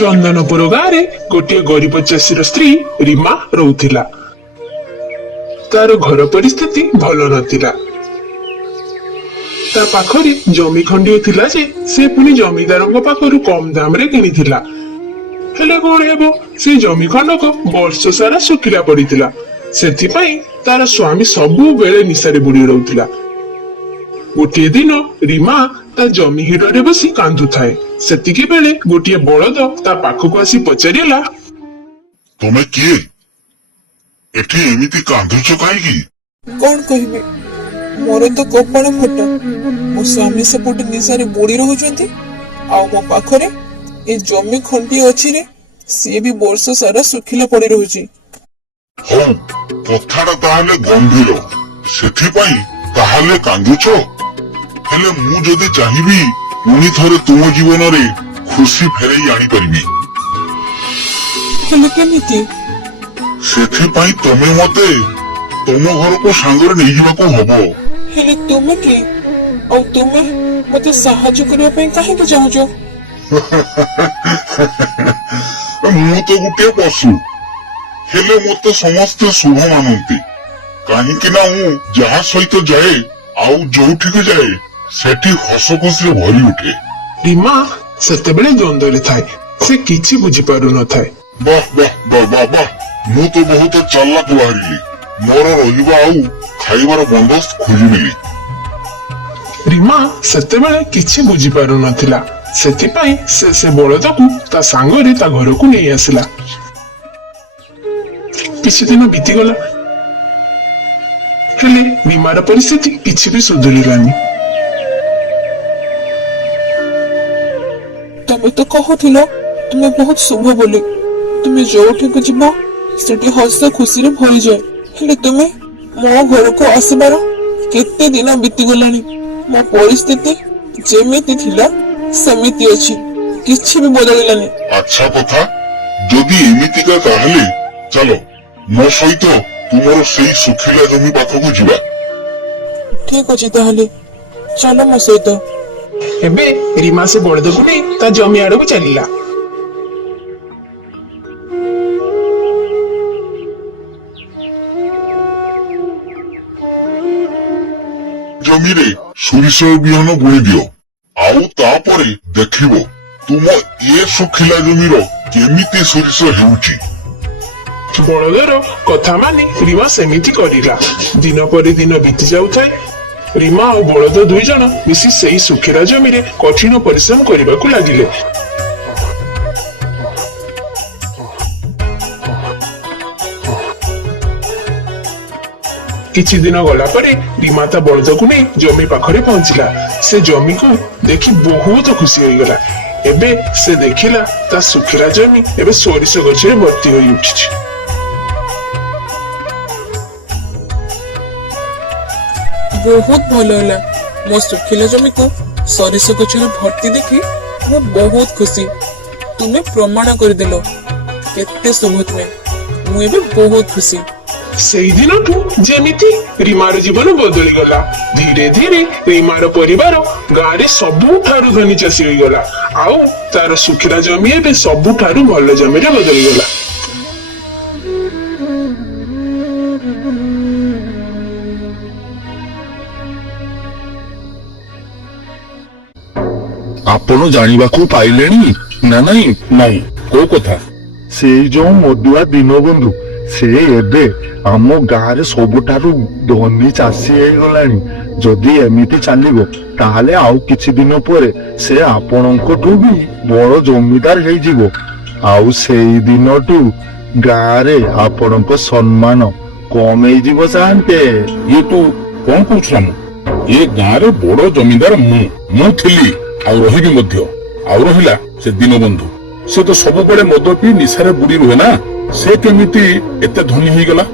ଚନ୍ଦନପୁର ଗାଁରେ ଗୋଟିଏ ଗରିବ ଚାଷୀର ସ୍ତ୍ରୀ ରୀମା ରହୁଥିଲା। ତାର ଘର ପରିସ୍ଥିତି ଭଲ ନଥିଲା। ତା ପାଖରେ ଜମି ଖଣ୍ଡିଏ ଥିଲା ଯେ ସେ ପୁଣି ଜମିଦାରଙ୍କ ପାଖରୁ କମ ଦାମରେ କିଣିଥିଲା। ହେଲେ କଣ ହେବ, ସେ ଜମି ଖଣ୍ଡକ ବର୍ଷ ସାରା ଶୁଖିଲା ପଡିଥିଲା। ସେଥିପାଇଁ ତାର ସ୍ୱାମୀ ସବୁବେଳେ ନିଶାରେ ବୁଡି ରହୁଥିଲା। ଗୋଟିଏ ଦିନ ରୀମା ତା ଜମି ହିଡ଼ରେ ବସି କାନ୍ଦୁଥାଏ। ସେତିକି ବେଳେ ଗୋଟିଏ ବଳଦ ତା ପାଖକୁ ଆସି ପଚାରିଲା, ତମେ କିଏ? ଏଠି ଏମିତି କାନ୍ଦୁଛ କାହିଁକି? କଣ କହିବି, ମୋର ତ କପାଳ ଫଟା। ମୋ ସ୍ୱାମୀ ସେପଟେ ନିଶାରେ ବୁଡି ରହୁଛନ୍ତି, ଆଉ ମୋ ପାଖରେ ଏ ଜମି ଖଣ୍ଡିଏ ଅଛି ରେ, ସିଏ ବି ବର୍ଷ ସାରା ଶୁଖିଲା ପଡି ରହୁଛି। ହଉ, କଥାଟା ତାହେଲେ ଗମ୍ଭୀର, ସେଥିପାଇଁ ତାହେଲେ କାନ୍ଦୁଛ? ହେଲେ ମୁଁ ଯଦି ଚାହିଁବି ପୁଣି ଥରେ ତୁମ ଜୀବନରେ ଖୁସି ଫେରେଇ ଆଣିପାରିବି। ହେଲେ କେମିତି? ସେଥିପାଇଁ ତମେ ମତେ ତମ ଘରକୁ ସାଙ୍ଗରେ ନେଇଯିବାକୁ ହବ। ହେଲେ ତୁମେ କିଏ, ଆଉ ତୁମେ ମତେ ସାହାଯ୍ୟ କରିବା ପାଇଁ କାହିଁକି ଚାହୁଁଛ? ମୁଁ ତ ଗୋଟିଏ ପଶୁ, ହେଲେ ମତେ ସମସ୍ତେ ଶୁଭ ମାନନ୍ତି। କାହିଁକି ନା ମୁଁ ଯାହା ସହିତ ଯାଏ ଆଉ ଯୋଉଠିକୁ ଯାଏ ସେଠି ହସ ଖୁସିରେ ଭରି ଉଠେ। ରୀମା ସେତେବେଳେ ଦ୍ୱନ୍ଦ୍ୱରେ ଥାଏ। ସେ କିଛି ବୁଝିପାରୁନଥାଏ। ବାଃ ବାଃ ବାଃ ବାଃ ବାଃ, ମୁଁ ତ ବହୁତ ଚାଲାକ ବାହାରିଲି। ମୋର ରହିବା ଆଉ ଖାଇବାର ବନ୍ଦୋବସ୍ତ ଖୋଜିନେଲି। ରୀମା ସେତେବେଳେ କିଛି ବୁଝିପାରୁନଥିଲା। ସେଥିପାଇଁ ସେ ବଳଦକୁ ତା ସାଙ୍ଗରେ ତା ଘରକୁ ନେଇ ଆସିଲା। କିଛି ଦିନ ବିତିଗଲା, ହେଲେ ରୀମାର ପରିସ୍ଥିତି କିଛି ବି ସୁଧୁରିଲାନି। ତମେ ତ କହୁଥିଲ ତୁମେ ବହୁତ ଶୁଭ ବୋଲି। ତୁମେ ଯୋଉଠିକୁ ଯିବ ସେଠି ହସ ଖୁସିରେ ଭରିଯାଏ। ହେଲେ ତୁମେ ମୋ ଘରକୁ ଆସିବାର କେତେ ଦିନ ବିତିଗଲାଣି। ମୋ ପରିସ୍ଥିତି ଯେମିତି ଥିଲା ସେମିତି ଅଛି, କିଛି ବି ବଦଳିଲାନି। ଆଚ୍ଛା କଥା, ଯଦି ଏମିତିକା ତାହେଲେ ଚାଲ ମୋ ସହିତ ତୁମର ସେଇ ଶୁଖିଲା ଜମି ପାଖକୁ ଯିବା। ଠିକ ଅଛି ତାହେଲେ ଚାଲ ମୋ ସହିତ। ଏବେ ରୀମା ସେ ବଳଦକୁ ନେଇ ତା ଜମି ଆଡକୁ ଚାଲିଲା। ଜମିରେ ସୋରିଷ ବିହନ ବୁଣି ଦିଅ, ଆଉ ତାପରେ ଦେଖିବ ତୁମ ଏ ଶୁଖିଲା ଜମିର କେମିତି ସୋରିଷ ହେଉଛି। ବଳଦର କଥା ମାନି ରୀମା ସେମିତି କରିଲା। ଦିନ ପରେ ଦିନ ବିତି ଯାଉଥାଏ। ରୀମା ଆଉ ବଳଦ ଦୁଇ ଜଣ ମିଶି ସେଇ ଶୁଖିଲା ଜମିରେ କଠିନ ପରିଶ୍ରମ କରିବାକୁ ଲାଗିଲେ। କିଛି ଦିନ ଗଲା ପରେ ରୀମା ତା ବଳଦକୁ ନେଇ ଜମି ପାଖରେ ପହଞ୍ଚିଲା। ସେ ଜମିକୁ ଦେଖି ବହୁତ ଖୁସି ହୋଇଗଲା। ଏବେ ସେ ଦେଖିଲା ତା ଶୁଖିଲା ଜମି ଏବେ ସୋରିଷ ଗଛରେ ଭର୍ତ୍ତି ହୋଇ ଉଠିଛି। ବହୁତ ଭଲ ହେଲା। ମୋ ଶୁଖିଲା ଜମିକୁ ସୋରିଷ ଗଛରେ ଭର୍ତ୍ତି ଦେଖି ମୁଁ ବହୁତ ଖୁସି। ତୁମେ ପ୍ରମାଣ କରିଦେଲ କେତେ ଶୁଭ ତୁମେ। ମୁଁ ଏବେ ବହୁତ ଖୁସି। ସେଇ ଦିନଠୁ ଯେମିତି ରୀମାର ଜୀବନ ବଦଳିଗଲା। ଧୀରେ ଧୀରେ ରୀମାର ପରିବାର ଗାଁରେ ସବୁଠାରୁ ଧନୀ ଚାଷୀ ହୋଇଗଲା। ଆଉ ତାର ଶୁଖିଲା ଜମି ଏବେ ସବୁଠାରୁ ଭଲ ଜମିରେ ବଦଳିଗଲା। ଆପଣ ଜାଣିବାକୁ ପାଇଲେଣି ନା ନାଇଁ? ନାଇଁ, କୋଉ କଥା? ସେଇ ଯୋଉ ମଦୁଆ ଦୀନବନ୍ଧୁ, ସେ ଏବେ ଆମ ଗାଁରେ ସବୁଠାରୁ ଧନୀ ଚାଷୀ ହେଇଗଲାଣି। ଯଦି ଏମିତି ଚାଲିବ ତାହେଲେ ଆଉ କିଛି ଦିନ ପରେ ସେ ଆପଣଙ୍କଠୁ ବି ବଡ ଜମିଦାର ହେଇଯିବ। ଆଉ ସେଇ ଦିନଠୁ ଗାଁରେ ଆପଣଙ୍କ ସମ୍ମାନ କମ ହେଇଯିବ ସାନ୍ତେ। ଇଏ ତୁ କଣ କହୁଛୁ ରାମ? ଏ ଗାଁରେ ବଡ ଜମିଦାର ମୁଁ ଥିଲି, ଆଉ ରହିବି ମଧ୍ୟ। ଆଉ ରହିଲା ସେ ଦୀନବନ୍ଧୁ, ସେ ତ ସବୁବେଳେ ମଦ ପିଇ ନିଶାରେ ବୁଡି ରୁହେ ନା, ସେ କେମିତି ଏତେ ଧନୀ ହେଇଗଲା?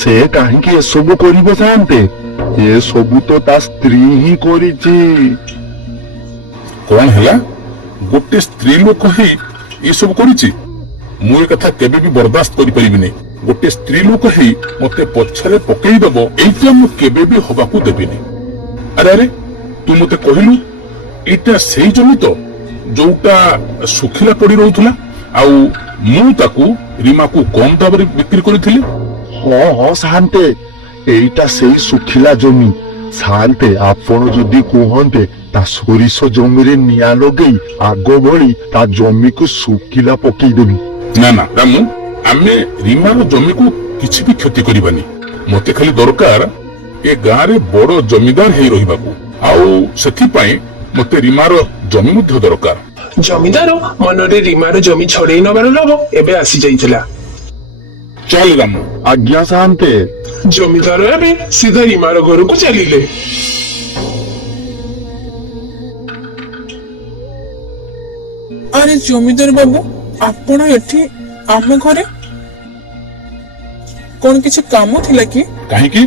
ସେ କାହିଁକି ଏସବୁ କରିବ ସାନ୍ତେ? ଏସବୁ ତ ତା ସ୍ତ୍ରୀ ହିଁ କରିଛି। କଣ ହେଲା? ଗୋଟେ ସ୍ତ୍ରୀ ଲୋକ ହିଁ ଏସବୁ କରିଛି? ମୁଁ ଏ କଥା କେବେ ବି ବରଦାସ୍ତ କରିପାରିବିନି। ଗୋଟେ ସ୍ତ୍ରୀ ଲୋକ ହିଁ ମତେ ପଛରେ ପକେଇଦବ, ଏଇଟା ମୁଁ କେବେ ବି ହବାକୁ ଦେବିନି। ଆରେ ଆରେ ତୁ ମତେ କହିଲୁ ଏଇଟା ସେଇ ଜମି ତ ଯୋଉଟା ଶୁଖିଲା ପଡି ରହୁଥିଲା ଆଉ ମୁଁ ତାକୁ ରିମାକୁ କମ ଦାମରେ ବିକ୍ରି କରିଥିଲି। ହଁ ହଁ ସାନ୍ତେ, ଏଇଟା ସେଇ ଶୁଖିଲା ଜମି। ସାନ୍ତେ, ଆପଣ ଯଦି କୁହନ୍ତେ ତା ସୋରିଷ ଜମିରେ ନିଆଁ ଲଗେଇ ଆଗ ଭଳି ତା ଜମିକୁ ଶୁଖିଲା ପକେଇଦେବି। ନା ନା ରାମୁ, ଆମେ ରିମାର ଜମିକୁ କିଛି ବି କ୍ଷତି କରିବାନି। ମତେ ଖାଲି ଦରକାର ଏ ଗାଁରେ ବଡ ଜମିଦାର ହେଇ ରହିବାକୁ, ଆଉ ସେଥିପାଇଁ ମତେ ରିମାର ଜମି ମଧ୍ୟ ଦରକାର। ଜମିଦାର ମନରେ ରିମାର ଜମି ଛଡେଇ ନବାର ଲୋଭ ଏବେ ଆସି ଯାଇଥିଲା। ଚାଲ ରାମୁ। ଆଜ୍ଞା ସାନ୍ତେ। ଜମିଦାର ଏବେ ସିଧା ରିମାର ଘରକୁ ଚାଲିଲେ। ଆରେ ଜମିଦାର ବାବୁ, ଆପଣ ଏଠି ଆମ ଘରେ କଣ କିଛି କାମ ଥିଲା କି? କାହିଁକି?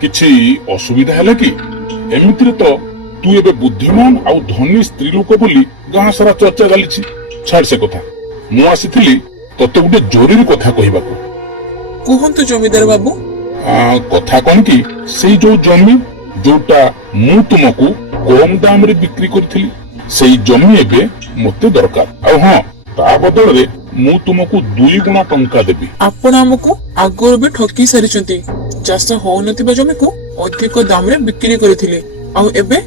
କିଛି ଅସୁବିଧା ହେଲା କି? ଏମିତିରେ ତ ତୁ ଏବେ ବୁଦ୍ଧିମାନ ଆଉ ଧନୀ ସ୍ତ୍ରୀ ଲୋକ ବୋଲି ଗାଁ ସାରା ଚର୍ଚ୍ଚା ଚାଲିଛି। ଛାଡ ସେ କଥା, ମୁଁ ଆସିଥିଲି ତତେ ଗୋଟେ ଜରୁରୀ କଥା କହିବାକୁ। କୁହନ୍ତୁ ଜମିଦାର ବାବୁ। କଥା କଣ କି, ସେଇ ଯୋଉ ଜମି ଯୋଉଟା ମୁଁ ତୁମକୁ କମ ଦାମରେ ବିକ୍ରି କରିଥିଲି, ସେଇ ଜମି ଏବେ ମତେ ଦରକାର। ଆଉ ହଁ, ତା ବଦଳରେ ମୁଁ ତୁମକୁ 2 ଗୁଣା ଟଙ୍କା ଦେବି। ଆପଣ ଆମକୁ ଆଗରୁ ବି ଠକି ସାରିଛନ୍ତି। ଚାଷ ହଉନଥିବା ଜମିକୁ ଅଧିକ ଦାମରେ ବିକ୍ରି କରିଥିଲେ, ଆଉ ଏବେ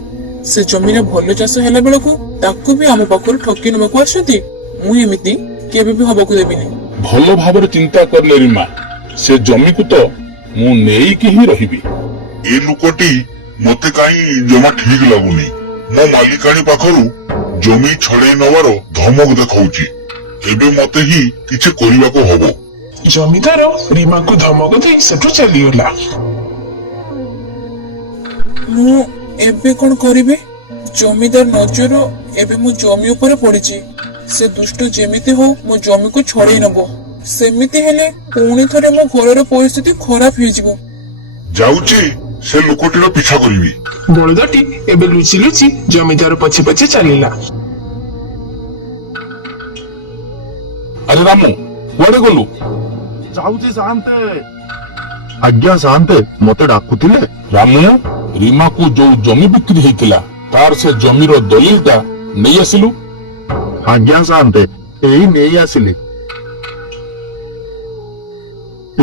ସେ ଜମିରେ ଭଲ ଚାଷ ହେଲା ବେଳକୁ ତାକୁ ବି ଆମ ପାଖରୁ ଠକି ନେବାକୁ ଆସୁଛନ୍ତି। ମୁଁ ଏମିତି କେବେ ବି ହବାକୁ ଦେବିନି। ଭଲ ଭାବରେ ଚିନ୍ତା କରିଲେ ରିମା, ସେ ଜମିକୁ ତ ମୁଁ ନେଇକି ହିଁ ରହିବି। ଏ ଲୋକଟି ମତେ କାହିଁ ଜମା ଠିକ ଲାଗୁନି। ମୋ ମାଲିକାଣୀ ପାଖରୁ ଜମି ଛଡେଇ ନେବାର ଧମକ ଦେଖାଉଛି। ଏବେ ମତେ ହିଁ କିଛି କରିବାକୁ ହବ। ଜମିଦାର ରିମାକୁ ଧମକ ଦେଇ ସେଠୁ ଚାଲିଗଲା। ମୁଁ ଏବେ କଣ କରିବି? ଜମିଦାର ନଜର ଏବେ ମୋ ଜମି ଉପରେ ପଡିଛି। ସେ ଦୁଷ୍ଟ ଯେମିତି ହଉ ମୋ ଜମିକୁ ଛଡେଇ ନବ। ସେମିତି ହେଲେ ପୁଣି ଥରେ ମୋ ଘରର ପରିସ୍ଥିତି ଖରାପ ହେଇଯିବ। ଯାଉଛି ସେ ଲୋକଟିର ପିଛା କରିବି। ବଳଦଟି ଏବେ ଲୁଚି ଲୁଚି ଜମିଦାର ପଛେ ପଛେ ଚାଲିଲା। ଆରେ ରାମୁ, କୁଆଡେ ଗଲୁ? ଯାଉଛି ସାନ୍ତେ। ଆଜ୍ଞା ସାନ୍ତେ, ମତେ ଡାକୁଥିଲେ? ରାମୁ, ରିମାକୁ ଯୋଉ ଜମି ବିକ୍ରି ହେଇଥିଲା ତାର ସେ ଜମିର ଦଲିଲଟା ନେଇ ଆସିଲୁ। ଆଜ୍ଞା ସାନ୍ତେ, ଏଇ ନେଇ ଆସିଲି।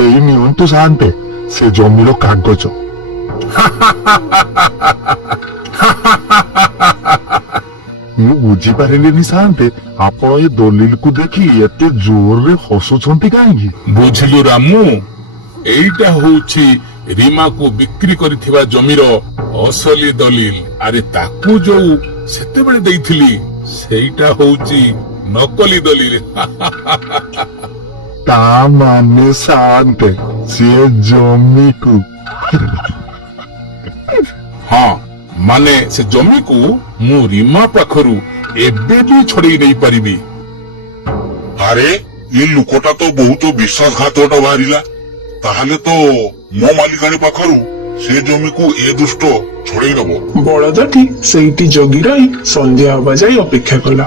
ଏଇ ନିଅନ୍ତୁ ସାନ୍ତେ, ସେ ଜମିର କାଗଜ। ମୁଁ ବୁଝିପାରିଲିନି ସାନ୍ତେ, ଆପଣ ଏ ଦଲିଲକୁ ଦେଖି ଏତେ ଜୋରରେ ହସୁଛନ୍ତି କାହିଁକି? ବୁଝିଲୁ ରାମୁ, ଏଇଟା ହଉଛି ରିମାକୁ ବିକ୍ରି କରିଥିବା ଜମିର ଅସଲି ଦଲିଲ। ଆରେ ତାକୁ ଯୋଉ ସେତେବେଳେ ଦେଇଥିଲି ସେଇଟା ହଉଛି ନକଲି ଦଲିଲ। ତା ମାନେ ସାନ୍ତେ, ସେ ଜମିକୁ ହଁ, ମାନେ ସେ ଜମିକୁ ମୁଁ ରିମା ପାଖରୁ ଏବେ ବି ଛଡେଇ ନେଇ ପାରିବି। ଆରେ ଏ ଲୋକଟା ତ ବହୁତ ବିଶ୍ୱାସଘାତକଟା ବାହାରିଲା। ତାହେଲେ ତ ମୋ ମାଲିକାଣୀ ପାଖରୁ ସେ ଜମିକୁ ଏ ଦୁଷ୍ଟ ଛଡେଇ ନବ। ବଳଦଟି ସେଇଠି ଜଗି ରହି ସନ୍ଧ୍ୟା ହେବା ଯାଇ ଅପେକ୍ଷା କଲା।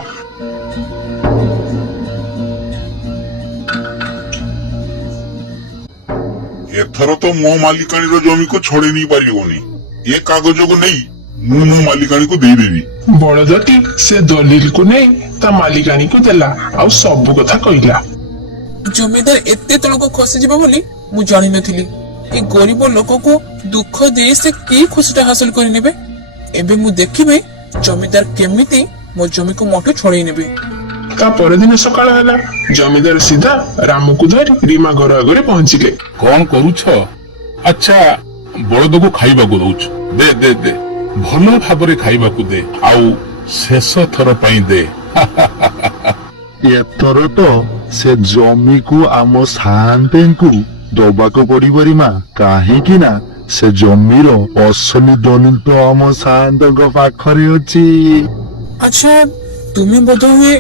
ଏଥର ତ ମୋ ମାଲିକାଣୀର ଜମିକୁ ଛଡେଇ ନେଇ ପାରିବନି। ଏ କାଗଜକୁ ନେଇ ମୁଁ ମୋ ମାଲିକାଣୀକୁ ଦେଇଦେବି। ବଳଦଟି ସେ ଦଲିଲକୁ ନେଇ ତା ମାଲିକାଣୀକୁ ଦେଲା ଆଉ ସବୁ କଥା କହିଲା। ଜମିଦାର ଏତେ ତଳକୁ ଖସିଯିବ ବୋଲି ମୁଁ ଜାଣିନଥିଲି। ଏ ଗରିବ ଲୋକକୁ ଦୁଃଖ ଦେଇ ସେ କି ଖୁସିଟା ହାସଲ କରିନେବେ। ଏବେ ମୁଁ ଦେଖିବି ଜମିଦାର କେମିତି ମୋ ଜମିକୁ ମୋଠୁ ଛଡେଇ ନେବେ। ତା ପରଦିନ ସକାଳ ହେଲା। ଜମିଦାର ସିଧା ରାମୁକୁ ଧରି ରିମା ଘର ଆଗରେ ପହଞ୍ଚିଲେ। କଣ କରୁଛ? ଆଚ୍ଛା, ବଳଦକୁ ଖାଇବାକୁ ଦଉଛୁ। ଦେ ଦେ ଦେ, ଭଲ ଭାବରେ ଖାଇବାକୁ ଦେ, ଆଉ ଶେଷ ଥର ପାଇଁ ଦେ। ଏଥର ତ ସେ ଜମିକୁ ଆମ ସାନ୍ତେଙ୍କୁ ଦବାକୁ ପଡିବ ରିମା। କାହିଁକି ନା ସେ ଜମିର ଅସଲି ଦଲିଲ ତ ଆମ ସାନ୍ତେଙ୍କ ପାଖରେ ଅଛି। ଆଚ୍ଛା, ତୁମେ ବୋଧହୁଏ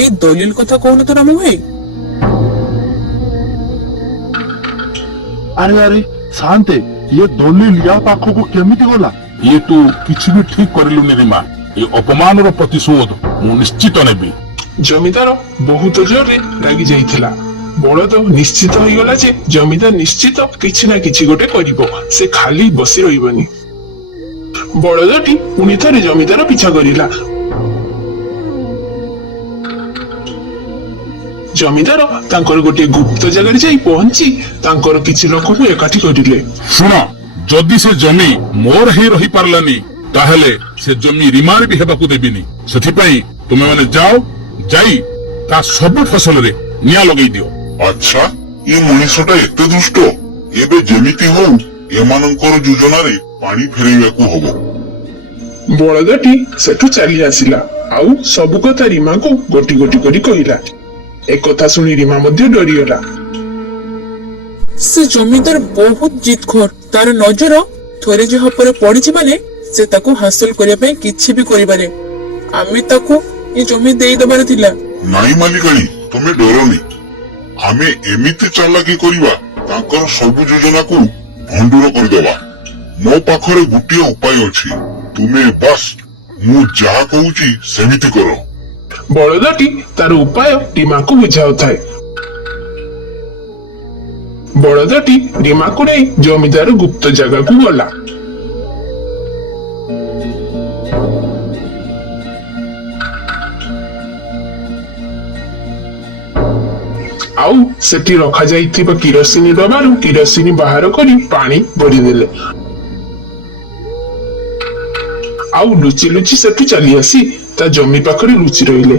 ଏଇ ଦଲିଲ କଥା କହୁନ ତ ରାମୁ ଭାଇ? ଆରେ ଆରେ ସାନ୍ତେ, ଇଏ ଦଲିଲ ୟା ପାଖକୁ କେମିତି ଗଲା? ଇଏ ତୁ କିଛି ବି ଠିକ କରିଲୁନି ରିମା। ଏ ଅପମାନର ପ୍ରତିଶୋଧ ମୁଁ ନିଶ୍ଚିତ ନେବି। ଜମିଦାର ବହୁତ ଜୋରରେ ରାଗି ଯାଇଥିଲା। ବଳଦ ନିଶ୍ଚିତ ହୋଇଗଲା ଯେ ଜମିଦାର ନିଶ୍ଚିତ କିଛି ନା କିଛି ଗୋଟେ କରିବ, ସେ ଖାଲି ବସି ରହିବନି। ବଳଦଟି ପୁଣି ଥରେ ଜମିଦାର ପିଛା କରିଲା। ଜମିଦାର ତାଙ୍କର ଗୋଟିଏ ଗୁପ୍ତ ଜାଗାରେ ଯାଇ ପହଞ୍ଚି ତାଙ୍କର କିଛି ଲୋକଙ୍କୁ ଏକାଠି କରିଲେ। ଶୁଣ, ଯଦି ସେ ଜମି ମୋର ହେଇ ରହି ପାରିଲାନି ତାହେଲେ ସେ ଜମି ରିମାର ବି ହେବାକୁ ଦେବିନି। ସେଥିପାଇଁ ତୁମେ ମାନେ ଯାଅ, ଯାଇ ତା ସବୁ ଫସଲରେ ନିଆଁ ଲଗେଇ ଦିଅ। ଆଚ୍ଛା, ଏ ମଣିଷଟା ଏତେ ଦୁଷ୍ଟ। ଏବେ ଯେମିତି ହଉ ଏମାନଙ୍କର ଯୋଜନାରେ ପାଣି ଫେରେଇବାକୁ ହବ। ବଳଦଟି ସେଠୁ ଚାଲି ଆସିଲା ଆଉ ସବୁ କଥା ରୀମାକୁ ଗୋଟି ଗୋଟି କରି କହିଲା। ଏକଥା ଶୁଣି ରୀମା ମଧ୍ୟ ଡରିଗଲା। ସେ ଜମିଦାର ବହୁତ ଜିଦଖୋର। ତାର ନଜର ଥରେ ଯାହା ଉପରେ ପଡିଛି ମାନେ ସେ ତାକୁ ହାସଲ କରିବା ପାଇଁ କିଛି ବି କରିପାରେ। ଆମେ ତାକୁ ଏ ଜମି ଦେଇଦବାର ଥିଲା। ନାଇଁ ମାଲିକାଣୀ, ତମେ ଡରନି। ଆମେ ଏମିତି ଚାଲାକି କରିବା ତାଙ୍କର ସବୁ ଯୋଜନାକୁ ଭଣ୍ଡୁର କରିଦେବା। ମୋ ପାଖରେ ଗୋଟିଏ ଉପାୟ ଅଛି। ତୁମେ ବାସ୍ ମୁଁ ଯାହା କହୁଛି ସେମିତି କର। ବଳଦଟି ତାର ଉପାୟ ରୀମାକୁ ବୁଝାଉଥାଏ। ବଳଦଟି ରୀମାକୁ ନେଇ ଜମିଦାର ଗୁପ୍ତ ଜାଗାକୁ ଗଲା। ଆଉ ସେଠି ରଖାଯାଇଥିବା କିରୋସିନି ଡବାରୁ କିରୋସିନି ବାହାର କରି ପାଣି ଭରିଦେଲେ। ଆଉ ଲୁଚି ଲୁଚି ସେଠୁ ଚାଲି ଆସି ତା ଜମି ପାଖରେ ଲୁଚି ରହିଲେ।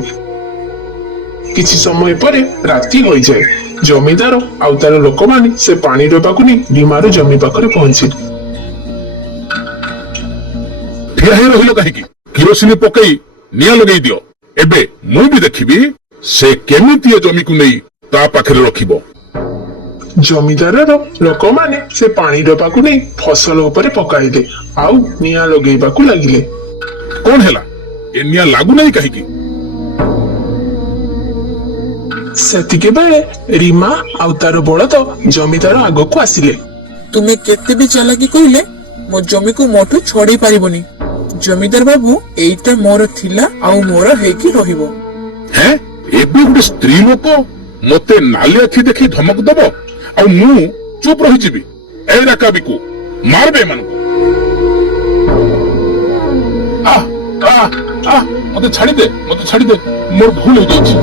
କିଛି ସମୟ ପରେ ରାତି ହୋଇଯାଏ। ଜମିଦାର ଆଉ ତାର ଲୋକମାନେ ସେ ପାଣି ଡବାକୁ ନେଇ ରୀମାର ଜମି ପାଖରେ ପହଞ୍ଚିଲେ। ଠିଆ ହେଇ ରହିଲ କାହିଁକି? କିରୋସିନି ପକେଇ ନିଆଁ ଲଗେଇ ଦିଅ। ଏବେ ମୁଁ ବି ଦେଖିବି ସେ କେମିତି ଏ ଜମିକୁ ନେଇ ତା ପାଖରେ ରଖିବ। ଜମିଦାରର ଲୋକମାନେ ସେ ପାଣି ଡବାକୁ ନେଇ ଫସଲ ଉପରେ ପକାଇଲେ ଆଉ ନିଆଁ ଲଗେଇବାକୁ ଲାଗିଲେ। କଣ ହେଲା? ଏ ନିଆଁ ଲାଗୁନାହିଁ କାହିଁକି? ସେତିକି ବେଳେ ରୀମା ଆଉ ତାର ବଳଦ ଜମିଦାର ଆଗକୁ ଆସିଲେ। ତୁମେ କେତେ ବି ଚାଲାକି କହିଲେ ମୋ ଜମିକୁ ମୋଠୁ ଛଡେଇ ପାରିବନି। ଜମିଦାର ବାବୁ, ଏଇଟା ମୋର ଥିଲା ଆଉ ମୋର ହେଇକି ରହିବ। ହେଁ, ଏବେ ଗୋଟେ ସ୍ତ୍ରୀ ଲୋକ ମତେ ନାଲି ଆଖି ଦେଖି ଧମକ ଦବ ଆଉ ମୁଁ ଚୁପ ରହିଯିବି? ଏ ରାକାବିକୁ ମାରବେ ଏମାନଙ୍କୁ। ମତେ ଛାଡ଼ିଦେ, ମୋର ଭୁଲ ହେଇଯାଇଛି।